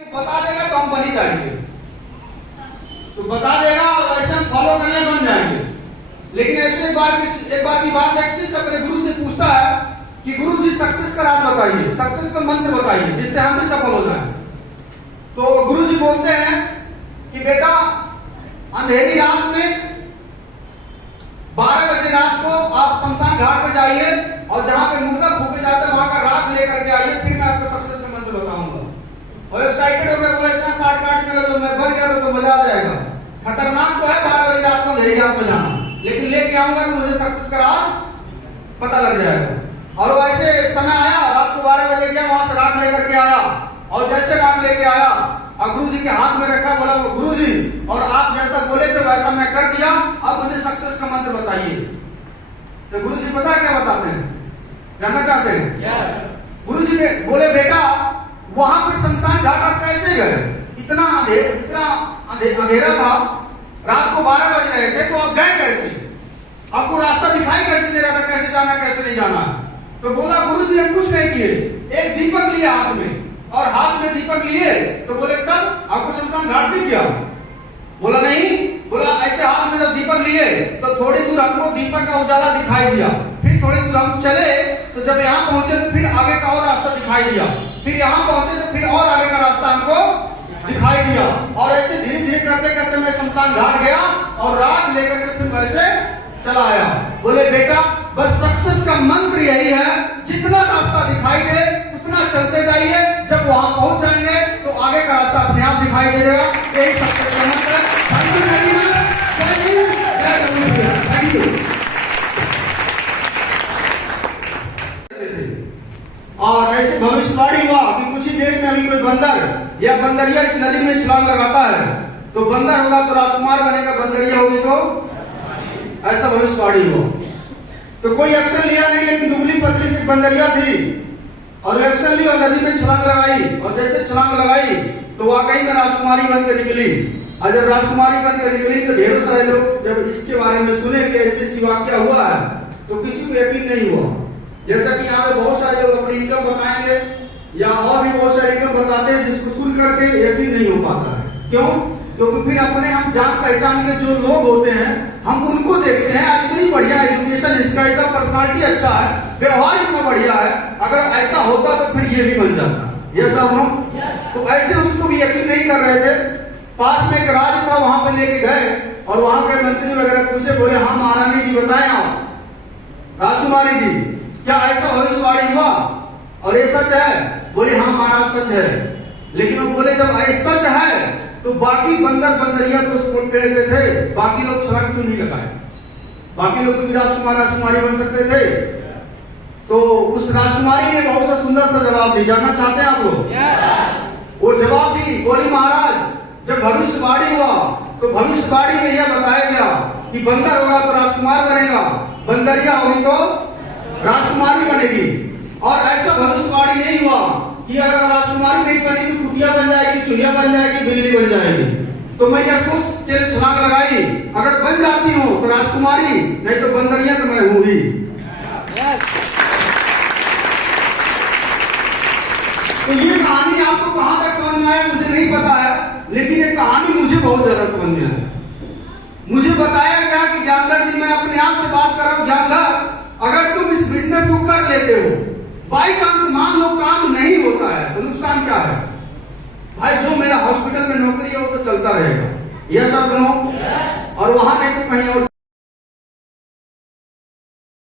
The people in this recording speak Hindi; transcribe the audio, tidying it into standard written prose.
बता देगा तो हम बन ही जाएंगे, तो बता देगा और वैसे हम फॉलो करने बन जाएंगे। लेकिन ऐसे एक बार की बात एक शिष्य अपने गुरु से पूछता है कि गुरु जी सक्सेस का राज बताइए, सक्सेस का मंत्र बताइए जिससे हम भी सफल हो जाए। तो गुरु जी बोलते हैं कि बेटा अंधेरी रात में 12 बजे रात को आप शमशान घाट पर जाइए और जहां पे मुर्दा फूके जाता है वहां का राख लेकर के आइए, फिर मैं आपको सक्सेस का मंत्र बताऊंगा। और एक्साइटेड हो गया, बोला इतना शार्ट काट में तो मैं बन गया तो मजा आ जाएगा। खतरनाक तो है 12 बजे रात को अंधेरी रात में जाना, लेकिन लेके आऊंगा तो मुझे सक्सेस का राज पता लग जाएगा। और वैसे समय आया, रात को 12 बजे गया, वहां से राख लेकर के आया और जैसे राख लेके आया और गुरु जी के हाथ में रखा, बोला गुरु जी और आप जैसा बोले थे वैसा मैं कर दिया, अब मुझे सक्सेस का मंत्र बताइए। तो गुरु जी पता क्या बताते हैं, जानना चाहते हैं? गुरु जी बोले बेटा वहां पे शमशान घाट आप कैसे गए? इतना अंधेरा था, रात को 12 बज रहे थे, तो आप गए कैसे? आपको रास्ता दिखाई कैसे दे रहा था, कैसे जाना कैसे नहीं जाना? तो बोला गुरु जी हम कुछ नहीं किए, एक दीपक लिया हाथ में, और हाथ में दीपक लिए तो बोले तब आपको शमशान घाट दिख गया? बोला नहीं। बोला ऐसे हाथ में जब दीपक लिए तो थोड़ी दूर हमको दीपक का उजाला दिखाई दिया, फिर थोड़ी दूर हम चले तो जब यहाँ पहुंचे तो फिर आगे का और रास्ता दिखाई दिया, फिर यहाँ पहुंचे तो फिर और आगे का रास्ता हमको दिखाई दिया, और ऐसे धीरे धीरे करते करते मैं शमशान घाट गया और राग लेकर के फिर वैसे चला आया। बोले बेटा बस सक्सेस का मंत्र यही है, जितना रास्ता दिखाई दे उतना चलते जाइए, जब वहां पहुंच जाएंगे तो आगे का रास्ता अपने आप दिखाई दे देगा। यही सक्सेस का मंत्र है। Thank you very much. Thank you. और ऐसे भविष्यवाणी हुआ कि कुछ ही देर में अभी कोई बंदर या बंदरिया इस नदी में छलांग लगाता है तो बंदर होगा तो राजकुमार बनेगा, बंदरिया होगी तो ऐसा भविष्यवाणी हुआ। तो कोई एक्शन लिया नहीं, लेकिन दुबली पतली से बंदरिया थी और एक्शन ली और नदी में छलांग लगाई, और जैसे छलांग लगाई तो वाकई में राजकुमारी बनकर निकली। और जब राजकुमारी बनकर निकली तो ढेरों सारे लोग जब इसके बारे में सुने कि ऐसी वाक्य हुआ है तो किसी को यकीन नहीं हुआ। जैसा कि यहाँ पे बहुत सारे लोग अपनी इनकम बताएंगे या और भी बहुत सारे इनकम बताते हैं जिसको सुन करके यकीन नहीं हो पाता है। क्यों? क्योंकि फिर अपने हम जान पहचान के जो लोग होते हैं हम उनको देखते हैं, इतनी बढ़िया एजुकेशन इसका, इतना पर्सनालिटी अच्छा है, व्यवहार इतना बढ़िया है, अगर ऐसा होता तो फिर ये भी बन जाता। ये सब हम तो ऐसे उसको भी यकीन नहीं कर रहे थे। पास में एक राज था, वहां पे लेके गए और वहां के मंत्री वगैरह पूछे, बोले हाँ महारानी जी बताएं आप राजकुमारी जी क्या ऐसा भविष्यवाणी हुआ और ये सच है? बोले हाँ महाराज सच है। लेकिन वो बोले जब ऐसा सच है तो बाकी बंदर बंदरिया तो उस पेड़ पे थे, बाकी लोग छलांग क्यों नहीं लगाए? बाकी लोग भी राजकुमारी बन सकते थे। तो उस राजकुमारी ने बहुत सा सुंदर सा जवाब दी, जानना चाहते हैं आप लोग? वो जवाब दी, बोली महाराज जब भविष्यवाणी हुआ तो भविष्यवाणी में यह बताया गया कि बंदर होगा तो राजकुमार बनेगा, बंदरिया होगी तो राजकुमारी बनेगी। और ऐसा भविष्यवाणी नहीं हुआ कि अगर राजकुमारी नहीं बनी तो कुटिया बन जाएगी, चूहिया बन जाएगी, बिल्ली बन जाएगी। तो मैं यह सोच के छलांग लगाई, अगर बन जाती हूँ तो राजकुमारी, नहीं तो बंदरिया तो मैं हूँ ही। तो ये कहानी आपको कहां तक समझ में आया मुझे नहीं पता है, लेकिन ये कहानी मुझे बहुत ज्यादा समझ में आया। मुझे बताया गया कि जानदार जी मैं अपने आप से बात कर रहा हूं, जानदार अगर तुम इस बिजनेस को कर लेते हो, बाई चांस मान लो काम नहीं होता है तो नुकसान क्या है? भाई जो मेरा हॉस्पिटल में नौकरी है वो तो चलता रहेगा, यह सब नो, और वहां नहीं तो कहीं और